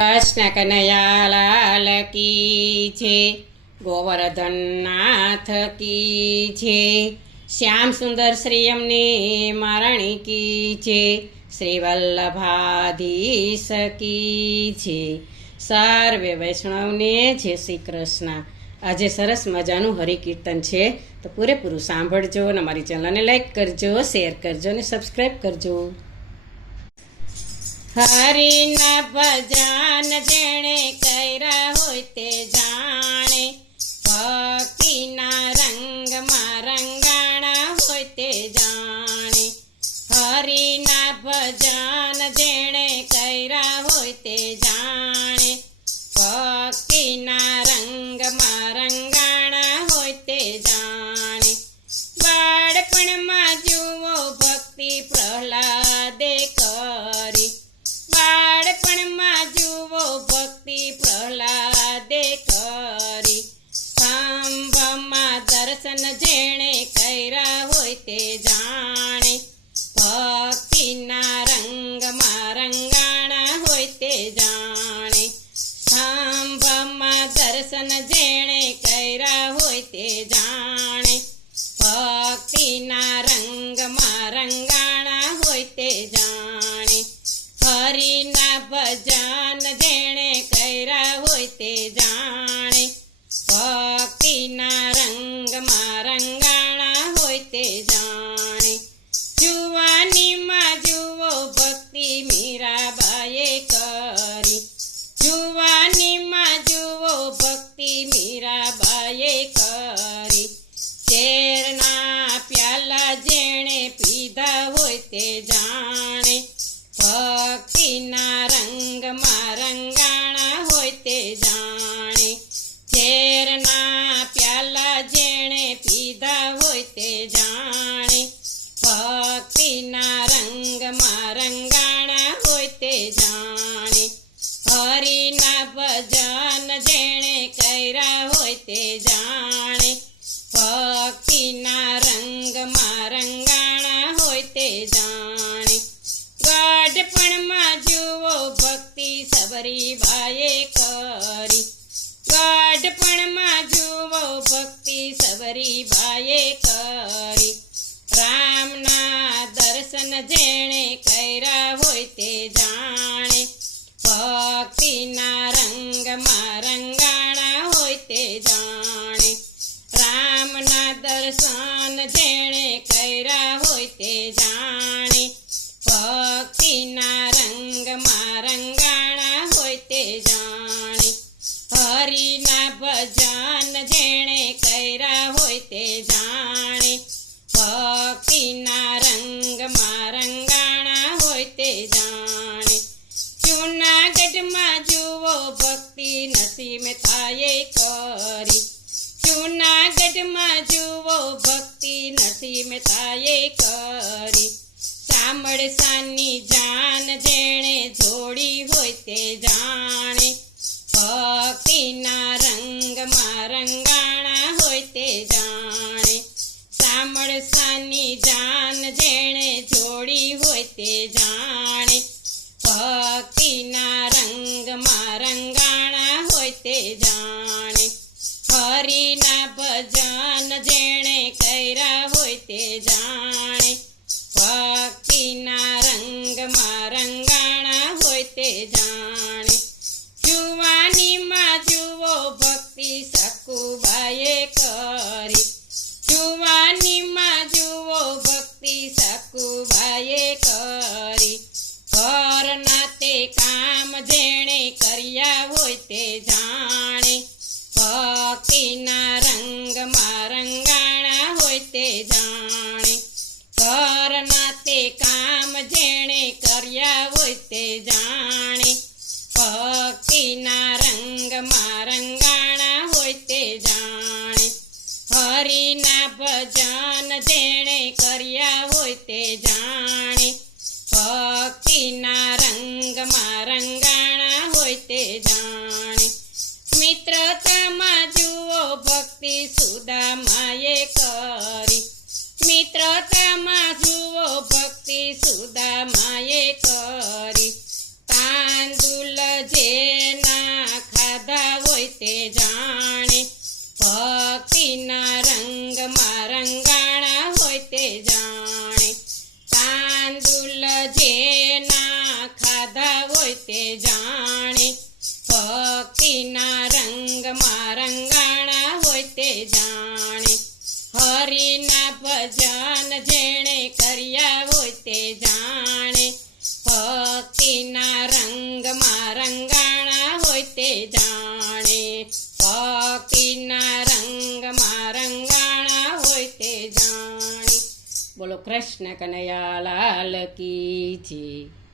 કૃષ્ણ કનૈયા લાલ કી છે, ગોવર્ધન નાથ કી છે, શ્યામ સુંદર શ્રી અમને મારણી કી છે, શ્રી વલ્લભાધીશ કી છે। સર્વે વૈષ્ણવને જય શ્રી કૃષ્ણ। આજે સરસ મજાનું હરિકીર્તન છે, તો પૂરેપૂરું સાંભળજો અને અમારી ચેનલને લાઈક કરજો, શેર કરજો અને સબસ્ક્રાઈબ કરજો। હરિના ભજન જેણે કર્યા હોય તે જાણે, ભક્તિના રંગમાં રંગાણા હોય તે જાણે। હરિના ભજન જેણે કર્યા હોય તે જાણે, ભક્તિના રંગમાં રંગાણા હોય તે જાણે। બાળપણમાં જુઓ ભક્તિ પ્રહલાદે કરી, બાળપણમાં જુઓ ભક્તિ પ્રહલાદે કરી, સ્તંભમાં દર્શન જેણે કર્યા હોય તે જાણે, ભક્તિના રંગમાં રંગાણા હોય તે જાણે। સ્તંભમાં દર્શન જેણે કર્યા હોય તે જાણે, ભક્તિના રંગમાં રંગાણા હોય તે જાણે। હરિના ભજન જેણે કર્યા હોય તે જાણે, ભક્તિના રંગમાં રંગાણા હોય તે જાણે। જુવાનીમાં જુઓ ભક્તિ મીરાબાઈએ કરી, જુવાનીમાં જુઓ ભક્તિ મીરાબાઈએ કરી, ઝેરના પ્યાલા જેણે પીધા હોય તે જાણે, ભક્તિના રંગમાં રંગાણા હોય તે જાણે। ઝેરના પ્યાલા જેણે પીધા હોય તે જાણે, ભક્તિના રંગમાં રંગાણા હોય તે જાણે। હરિના ભજન જેણે કર્યા હોય તે જાણે, ભક્તિના રંગમાં રંગાણા હોય તે જાણે। ગઢપણમાં જુઓ ભક્તિ સબરીબાઈએ કરી, ગઢપણમાં જુઓ ભક્તિ સબરીબાઈએ કરી, રામના દર્શન જેણે કર્યા હોય તે જાણે, ભક્તિના રંગમાં રંગાણા હોય તે જાણે। રામના દર્શન જેણે કર્યા હોય તે જાણે, ભક્તિના રંગમાં રંગાણા હોય તે જાણે। હરિના ભજન જેણે કર્યા હોય તે જાણે, ભક્તિના રંગમાં રંગાણા હોય તે જાણે। જૂનાગઢમાં જુઓ ભક્તિ નસીમ થાયે કરી, જૂનાગઢમાં જુઓ ભક્તિ નસીમ થાયે કરી, સામળસાની જાન જેણે જોડી હોય તે જાણે, ભક્તિના રંગમાં રંગાણા હોય તે જાણે। સામળસાની જાન જેણે જોડી હોય તે જાણે, ભક્તિના રંગમાં રંગાણા હોય તે જાણે। હરિના ભજન જેણે કર્યા હોય તે જાણે, ભક્તિના રંગમાં રંગાણા હોય તે જાણે। જુવાનીમાં જુઓ ભક્તિ સકુબાઈએ કરી, જુવાનીમાં જુઓ ભક્તિ સકુબાઈએ કરી, ઘરના તે કામ જેણે કર્યા હોય તે જાણે, ભક્તિના રંગમાં રંગાણા હોય તે જાણે। ઘરના તે કામ જેણે કર્યા હોય તે જાણે, ભક્તિના રંગમાં રંગાણા હોય તે જાણે। હરિના ભજન જેણે કર્યા હોય તે જાણે, ભક્તિના રંગમાં રંગાણા હોય તે જાણે। મિત્રતામાં જુઓ ભક્તિ સુદામાએ કરી, મિત્રતામાં જુઓ ભક્તિ સુદામાએ કરી, તાંદુલ જે જેના ખાધા હોય તે જાણે, ભક્તિના રંગમાં રંગાણા હોય તે જાણે, હરિના ભજન જેણે કર્યા હોય તે જાણે, ભક્તિના રંગમાં રંગાણા હોય તે જાણે, ભક્તિના રંગમાં રંગાણા હોય તે જાણે. બોલો કૃષ્ણ કનૈયા લાલ કી જય.